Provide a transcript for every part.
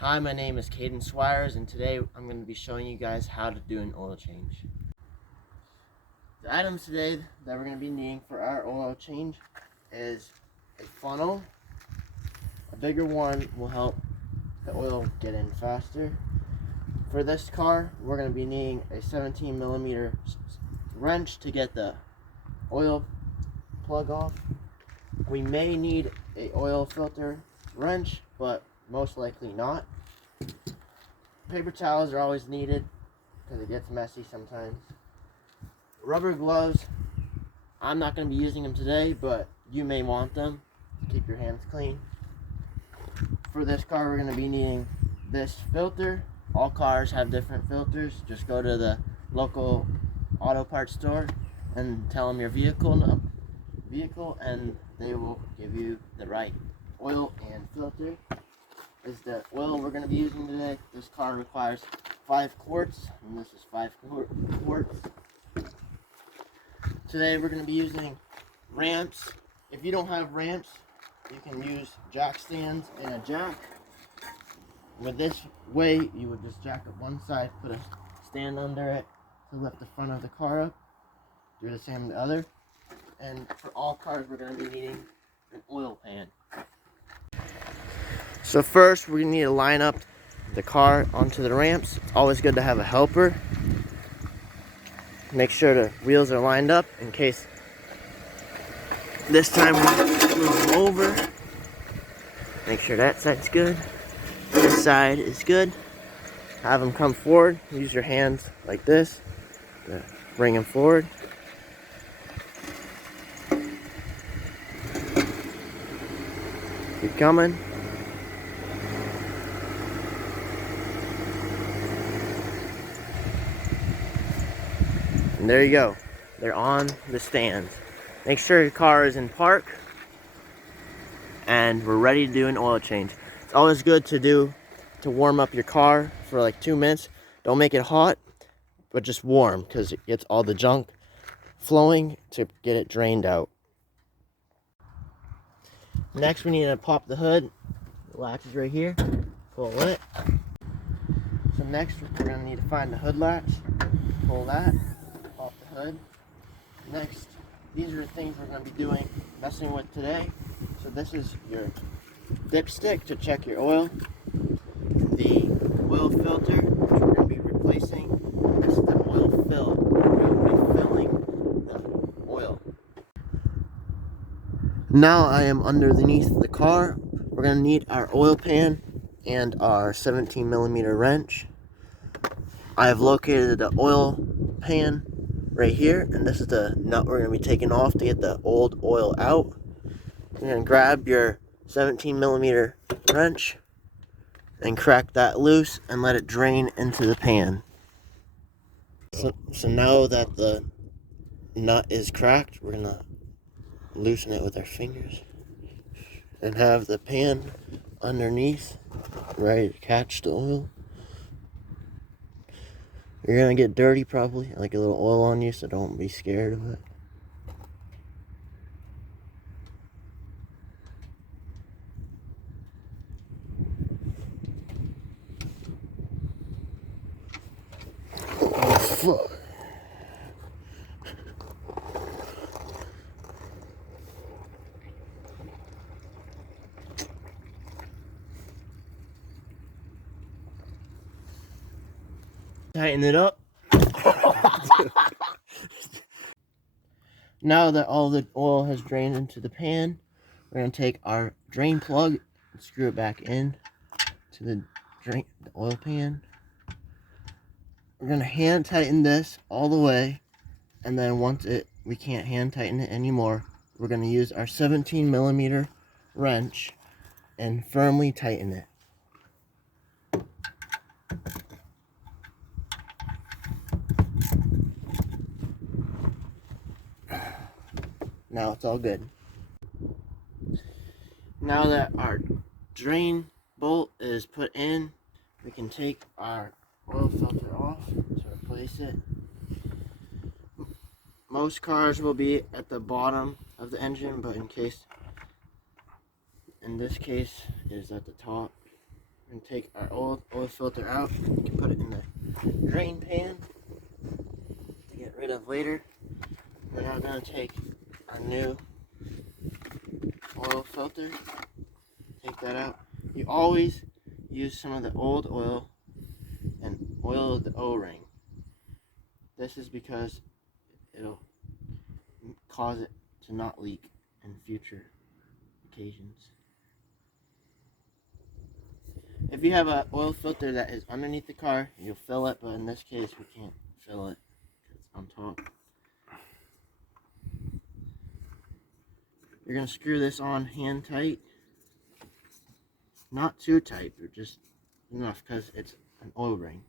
Hi, my name is Caden Swires, and today I'm going to be showing you guys how to do an oil change. The items today that we're going to be needing for our oil change is a funnel. A bigger one will help the oil get in faster. For this car, we're going to be needing a 17mm wrench to get the oil plug off. We may need a oil filter wrench, but most likely not. Paper towels are always needed because it gets messy sometimes. Rubber gloves, I'm not going to be using them today, but you may want them to keep your hands clean. For this car, we're going to be needing this filter. All cars have different filters. Just go to the local auto parts store and tell them your vehicle and they will give you the right oil and filter. Is the oil we're going to be using today. This car requires 5 quarts, and this is 5 quarts. Today we're going to be using ramps. If you don't have ramps, you can use jack stands and a jack. With this way, you would just jack up one side, put a stand under it to lift the front of the car up. Do the same to the other. And for all cars, we're going to be needing an oil pan. So first, we need to line up the car onto the ramps. It's always good to have a helper. Make sure the wheels are lined up in case this time we move them over. Make sure that side's good. This side is good. Have them come forward. Use your hands like this to bring them forward. Keep coming. And there you go. They're on the stands. Make sure your car is in park. And we're ready to do an oil change. It's always good to warm up your car for like 2 minutes. Don't make it hot, but just warm because it gets all the junk flowing to get it drained out. Next, we need to pop the hood. The latch is right here. Pull it. So next, we're going to need to find the hood latch. Pull that. Pop the hood. Next, these are the things we're going to be messing with today. So this is your dipstick to check your oil. The oil filter, which we're going to be replacing. This is the oil fill. We're going to be filling the oil. Now I am underneath the car. We're going to need our oil pan and our 17mm wrench. I have located the oil pan right here, and this is the nut we're going to be taking off to get the old oil out. You're going to grab your 17mm wrench and crack that loose and let it drain into the pan. So now that the nut is cracked, we're going to loosen it with our fingers and have the pan underneath ready to catch the oil. You're going to get dirty probably, like a little oil on you, so don't be scared of it. Oh, fuck. Tighten it up. Now that all the oil has drained into the pan, we're going to take our drain plug and screw it back in to the oil pan. We're going to hand tighten this all the way, and then once we can't hand tighten it anymore, we're going to use our 17mm wrench and firmly tighten it. Now it's all good. Now that our drain bolt is put in, we can take our oil filter off to replace it. Most cars will be at the bottom of the engine, but in this case, it is at the top. we're going to take our old oil filter out. We can put it in the drain pan to get rid of later. We're now going to take our new oil filter, take that out. You always use some of the old oil and oil the O-ring. This is because it'll cause it to not leak in future occasions. If you have an oil filter that is underneath the car, you'll fill it, but in this case we can't fill it because it's on top. You're going to screw this on hand tight. Not too tight, but just enough because it's an oil ring.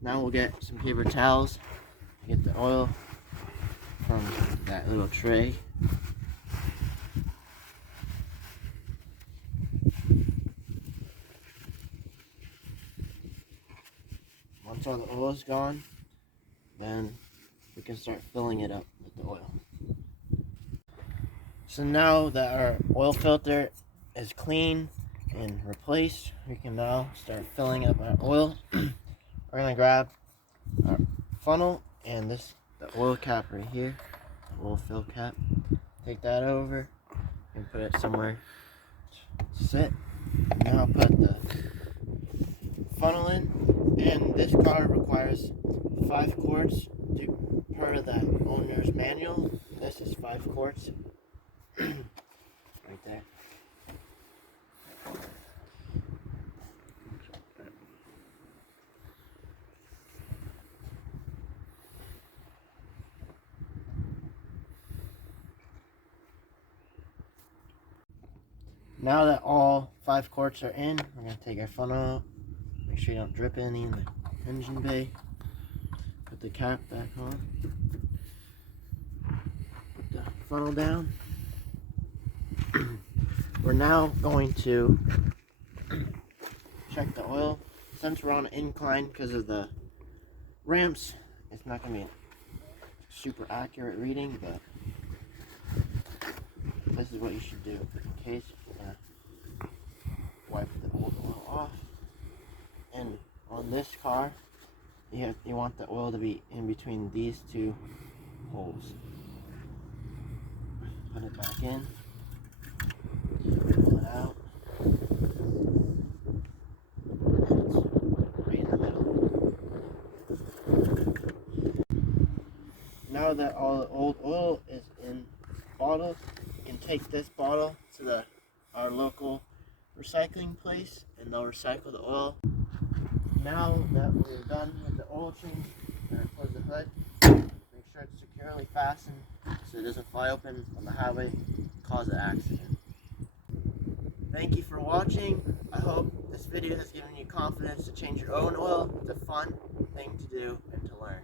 Now we'll get some paper towels, get the oil from that little tray. Once all the oil is gone, then we can start filling it up with the oil. So now that our oil filter is clean and replaced, we can now start filling up our oil. We're going to grab our funnel and the oil cap right here, the oil fill cap. Take that over and put it somewhere to sit. Now put the funnel in, and this car requires 5 quarts per the owner's manual. This is 5 quarts right there. Now that all 5 quarts are in, we're going to take our funnel out. Make sure you don't drip any in the engine bay. Put the cap back on. Put the funnel down. We're now going to check the oil. Since we're on an incline because of the ramps, it's not going to be a super accurate reading, but this is what you should do in case you're going to wipe the old oil off. And on this car, you want the oil to be in between these 2 holes. Put it back in, pull it out, and it's right in the middle. Now that all the old oil is in bottles, you can take this bottle to our local recycling place and they'll recycle the oil. Now that we're done with the oil change, we're going to close the hood. Make sure it's securely fastened so it doesn't fly open on the highway and cause an accident. Thank you for watching. I hope this video has given you confidence to change your own oil. It's a fun thing to do and to learn.